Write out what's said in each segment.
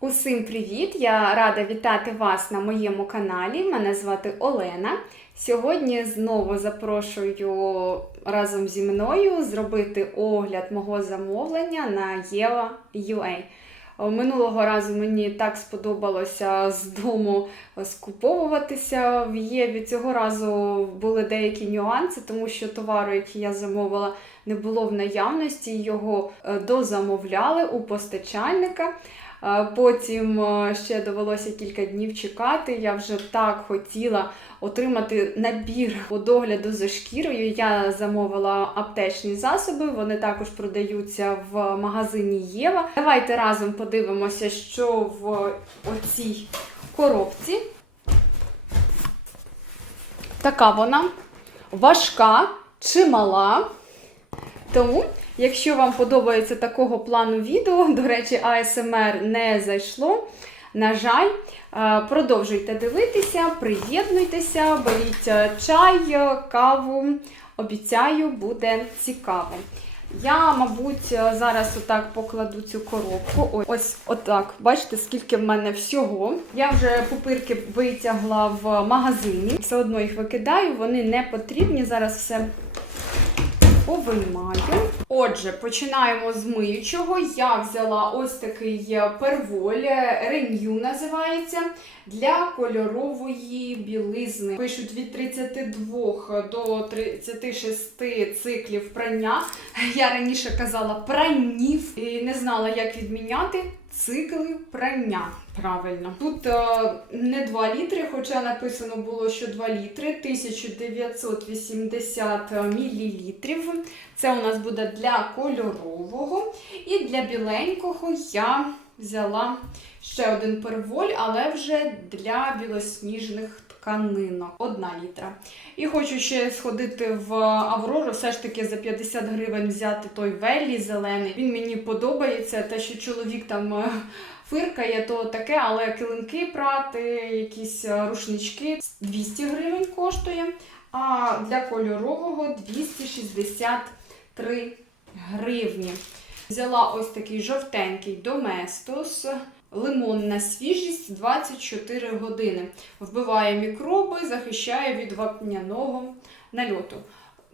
Усім привіт! Я рада вітати вас на моєму каналі. Мене звати Олена. Сьогодні знову запрошую разом зі мною зробити огляд мого замовлення на Єва.ua. Минулого разу мені так сподобалося з дому скуповуватися в Єві. Цього разу були деякі нюанси, тому що товару, який я замовила, не було в наявності. Його е, дозамовляли у постачальника. Потім ще довелося кілька днів чекати. Я вже так хотіла отримати набір по догляду за шкірою. Я замовила аптечні засоби, вони також продаються в магазині Єва. Давайте разом подивимося, що в оцій коробці. Така вона важка, чимала. Тому, якщо вам подобається такого плану відео, до речі, АСМР не зайшло. На жаль, Е, продовжуйте дивитися, приєднуйтеся, беріть е, чай, е, каву. Обіцяю, буде цікаво. Я, мабуть, зараз отак покладу цю коробку. Ось отак. Бачите, скільки в мене всього. Я вже пупирки витягла в магазині. Все одно їх викидаю, вони не потрібні. Зараз все повиймаю. Отже, починаємо з миючого. Я взяла ось такий перволь, Renew називається, для кольорової білизни. Пишуть від 32 до 36 циклів прання. Я раніше казала пранів і не знала, як відміняти. Цикли прання. Правильно. Тут е, не 2 літри, хоча написано було, що 2 літри, 1980 мілілітрів. Це у нас буде для кольорового. І для біленького я взяла ще один перволь, але вже для білосніжних тканинок. Одна літра. І хочу ще сходити в Аврору, все ж таки за 50 гривень взяти той веллі зелений. Він мені подобається, те, що чоловік там. е, Фиркає то таке, але килимки прати, якісь е, рушнички 200 гривень коштує. А для кольорового 263 гривні. Взяла ось такий жовтенький Доместос. Лимонна свіжість 24 години. Вбиває мікроби, захищає від вапняного нальоту.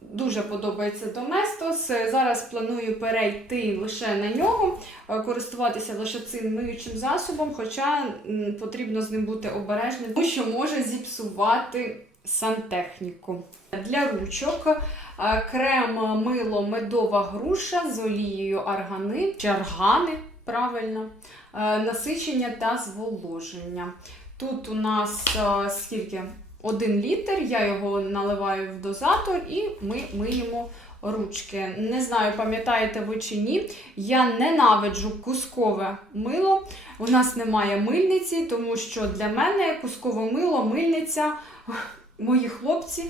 Дуже подобається Доместос. Зараз планую перейти лише на нього, е, користуватися лише цим миючим засобом, хоча потрібно з ним бути обережним, тому що може зіпсувати сантехніку. Для ручок е, крем мило медова груша з олією аргани, чи аргани, правильно, насичення та зволоження. Тут у нас е, скільки? Один літр, я його наливаю в дозатор і ми миємо ручки. Не знаю, пам'ятаєте ви чи ні. Я ненавиджу кускове мило. У нас немає мильниці, тому що для мене кускове мило, мильниця, мої хлопці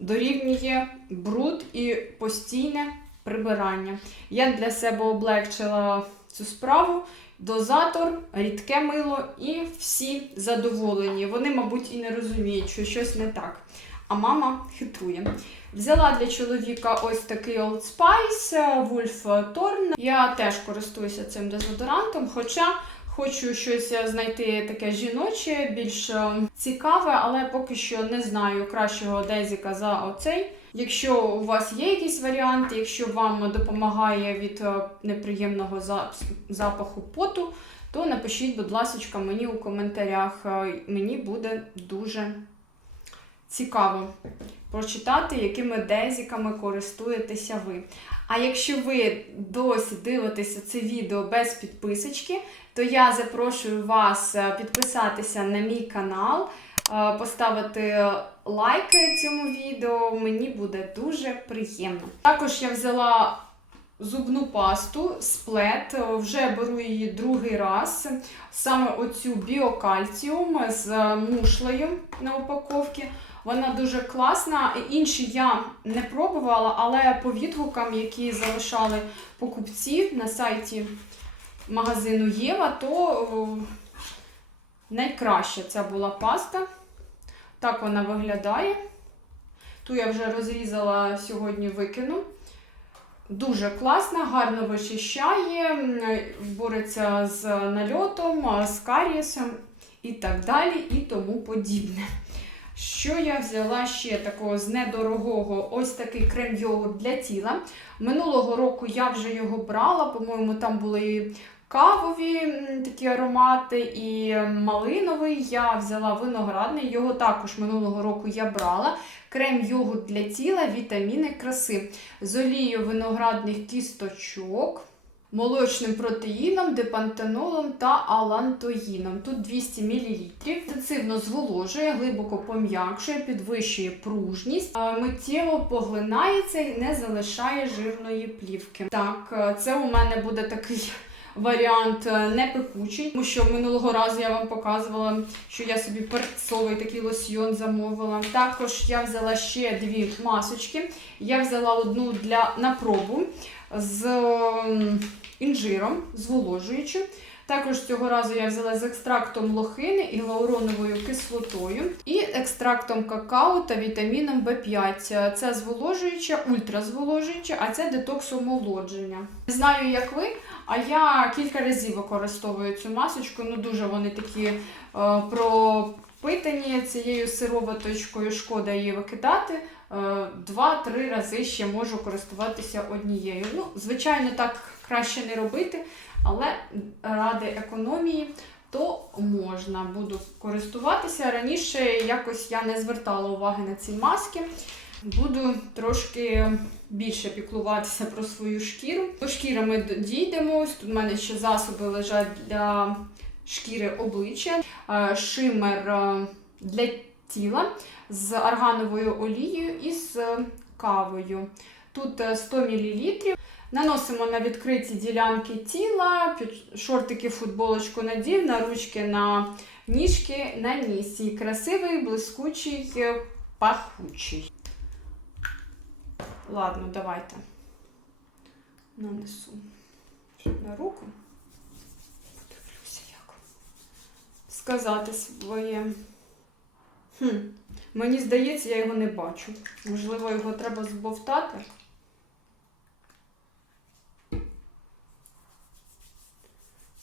дорівнює бруд і постійне прибирання. Я для себе облегчила цю справу. Дозатор, рідке мило і всі задоволені. Вони, мабуть, і не розуміють, що щось не так. А мама хитрує. Взяла для чоловіка ось такий Old Spice Wolf Torn. Я теж користуюся цим дезодорантом, хоча хочу щось знайти таке жіноче, більш е, цікаве, але поки що не знаю кращого дезіка за оцей. Якщо у вас є якісь варіанти, якщо вам допомагає від е, неприємного запаху поту, то напишіть, будь ласка, мені у коментарях. Е, Мені буде дуже цікаво прочитати, якими дезіками користуєтеся ви. А якщо ви досі дивитеся це відео без підписочки, то я запрошую вас е, підписатися на мій канал, поставити лайк цьому відео. Мені буде дуже приємно. Також я взяла зубну пасту сплет, е, вже беру її другий раз. Саме оцю біокальціум з мушлею на упаковці. Вона дуже класна. Інші я не пробувала, але по відгукам, які залишали покупці на сайті магазину Єва, то о, найкраща ця була паста. Так вона виглядає. Ту я вже розрізала сьогодні викину. Дуже класна, гарно вичищає, бореться з нальотом, з карієсом і так далі, і тому подібне. Що я взяла ще такого з недорогого? Ось такий крем-йогурт для тіла. Минулого року я вже його брала, по-моєму, там були кавові такі аромати і малиновий. Я взяла виноградний, його також минулого року я брала. Крем-йогурт для тіла, вітаміни, краси з олією виноградних кісточок, молочним протеїном, депантенолом та алантоїном. Тут 200 мл. Інтенсивно зволожує, глибоко пом'якшує, підвищує пружність, миттєво поглинається і не залишає жирної плівки. Так, е, це у мене буде такий. Варіант е, не пекучий, тому що минулого разу я вам показувала, що я собі перцовий такий лосьйон замовила. Також я взяла ще дві масочки. Я взяла одну для на пробу з інжиром, зволожуючи. Також цього разу я взяла з екстрактом лохини і гіалуроновою кислотою, і екстрактом какао та вітаміном В5. Це зволожуюче, ультразволожуюче, а це детокс-омолодження. Не знаю, як ви, а я кілька разів використовую цю масочку. Ну дуже вони такі е, пропитані цією сироваточкою. Шкода її викидати. Е, Два-три рази ще можу користуватися однією. Ну, звичайно, так краще не робити, але ради економії. То можна буду користуватися. Раніше якось я не звертала уваги на ці маски. Буду трошки більше піклуватися про свою шкіру. До шкіри ми д- дійдемо. Тут в мене ще засоби лежать для шкіри обличчя, Е, шимер е, для тіла з аргановою олією і з кавою. Тут е, 100 мл. Наносимо на відкриті ділянки тіла, шортики, футболочку надів, на ручки, на ніжки, на нісі. Красивий, блискучий, е, пахучий. Ладно, давайте. Нанесу на руку. Подивлюся, як сказати своє. Хм. Мені здається, я його не бачу. Можливо, його треба збовтати.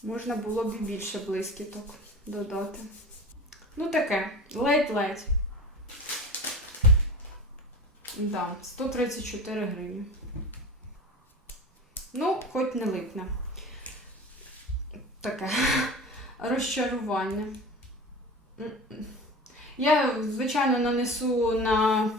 Можна було б і більше блискіток додати. Ну таке, ледь-ледь. Да, 134 гривні. Ну, хоч не липне. Таке розчарування. Я, звичайно, нанесу на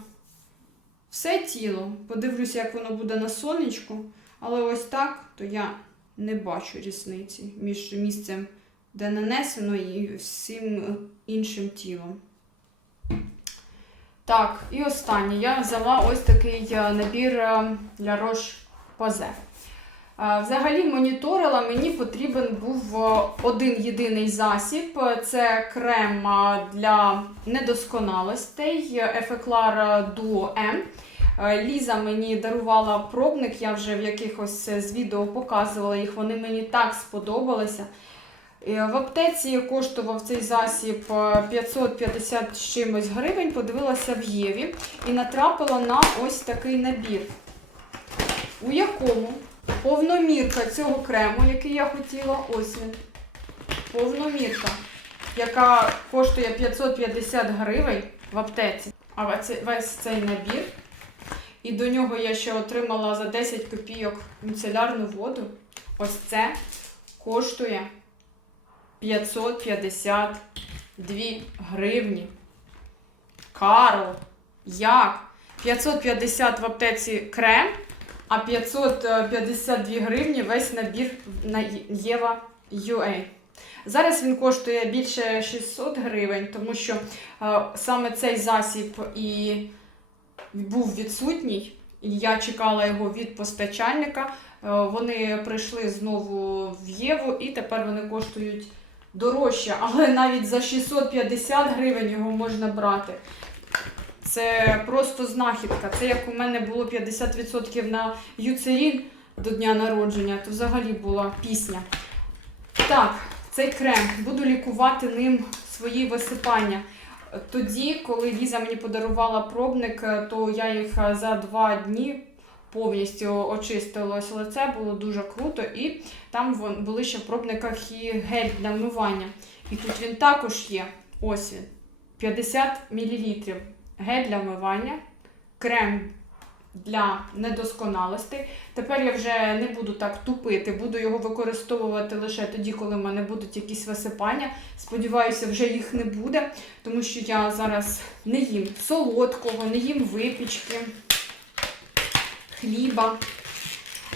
все тіло, подивлюся, як воно буде на сонечку, але ось так, то я не бачу різниці між місцем, де нанесено, і всім іншим тілом. Так, і останнє. Я взяла ось такий е, набір е, для Roche Posay. Е, Взагалі моніторила, мені потрібен був е, один єдиний засіб. Це крем для недосконалостей Effeclar Duo M. Ліза мені дарувала пробник, я вже в якихось з відео показувала їх, вони мені так сподобалися. Е, В аптеці коштував цей засіб е, 550 з чимось гривень, подивилася в Єві і натрапила на ось такий набір, у якому повномірка цього крему, який я хотіла, ось він. Повномірка, яка коштує 550 гривень в аптеці. А весь цей набір. І до нього я ще отримала за 10 копійок міцелярну воду. Ось це коштує 552 гривні. Карл, як? 550 в аптеці крем, а 552 гривні весь набір на Єва UA. Зараз він коштує більше 600 гривень, тому що е, саме цей засіб і був відсутній. І я чекала його від постачальника. Е, Вони прийшли знову в Єву і тепер вони коштують дорожче, але навіть за 650 гривень його можна брати. Це просто знахідка. Це як у мене було 50% на юцерін до дня народження, то взагалі була пісня. Так, цей крем буду лікувати ним свої висипання. Тоді, коли Ліза мені подарувала пробник, то я їх за два дні повністю очистилось лице, було дуже круто. І там були ще в пробниках і гель для вмивання. І тут він також є. Ось він. 50 мл гель для вмивання, крем для недосконалостей. Тепер я вже не буду так тупити, буду його використовувати лише тоді, коли в мене будуть якісь висипання. Сподіваюся, вже їх не буде, тому що я зараз не їм солодкого, не їм випічки, хліба.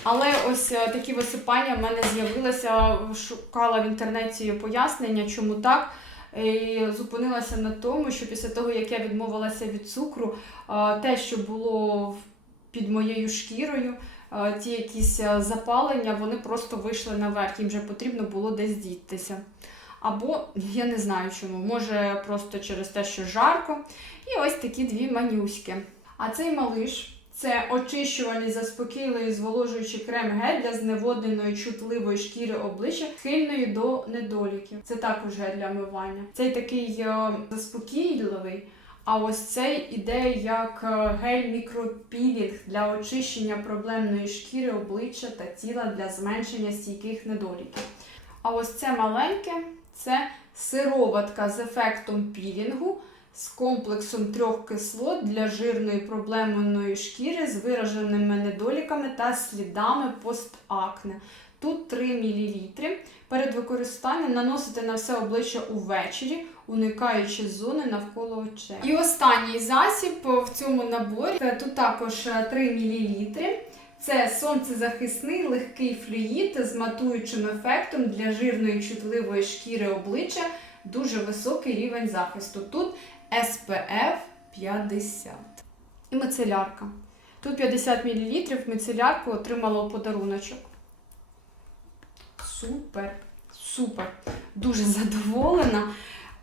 Але ось е, такі висипання в мене з'явилися. Шукала в інтернеті пояснення, чому так. І зупинилася на тому, що після того, як я відмовилася від цукру, е, те, що було під моєю шкірою, е, ті якісь запалення, вони просто вийшли наверх, їм вже потрібно було десь дійтися. Або я не знаю чому, може просто через те, що жарко. І ось такі дві манюськи. А цей малиш це очищувальний заспокійливий зволожуючий крем гель для зневодненої чутливої шкіри обличчя, схильної до недоліків. Це також гель для мивання. Цей такий е, заспокійливий. А ось цей іде як е, гель мікропілінг для очищення проблемної шкіри обличчя та тіла для зменшення стійких недоліків. А ось це маленьке це сироватка з ефектом пілінгу з комплексом трьох кислот для жирної проблемної шкіри з вираженими недоліками та слідами постакне. Тут 3 мл. Перед використанням наносите на все обличчя увечері, уникаючи зони навколо очей. І останній засіб в цьому наборі тут також 3 мл. Це сонцезахисний легкий флюїд з матуючим ефектом для жирної чутливої шкіри обличчя, дуже високий рівень захисту. Тут SPF 50. І мицелярка. Тут 50 мл мицелярку отримала у подаруночок. Супер, супер. Дуже задоволена.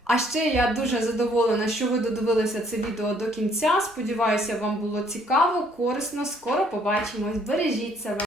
А ще я дуже задоволена, що ви додивилися це відео до кінця. Сподіваюся, вам було цікаво, корисно. Скоро побачимось. Бережіть себе.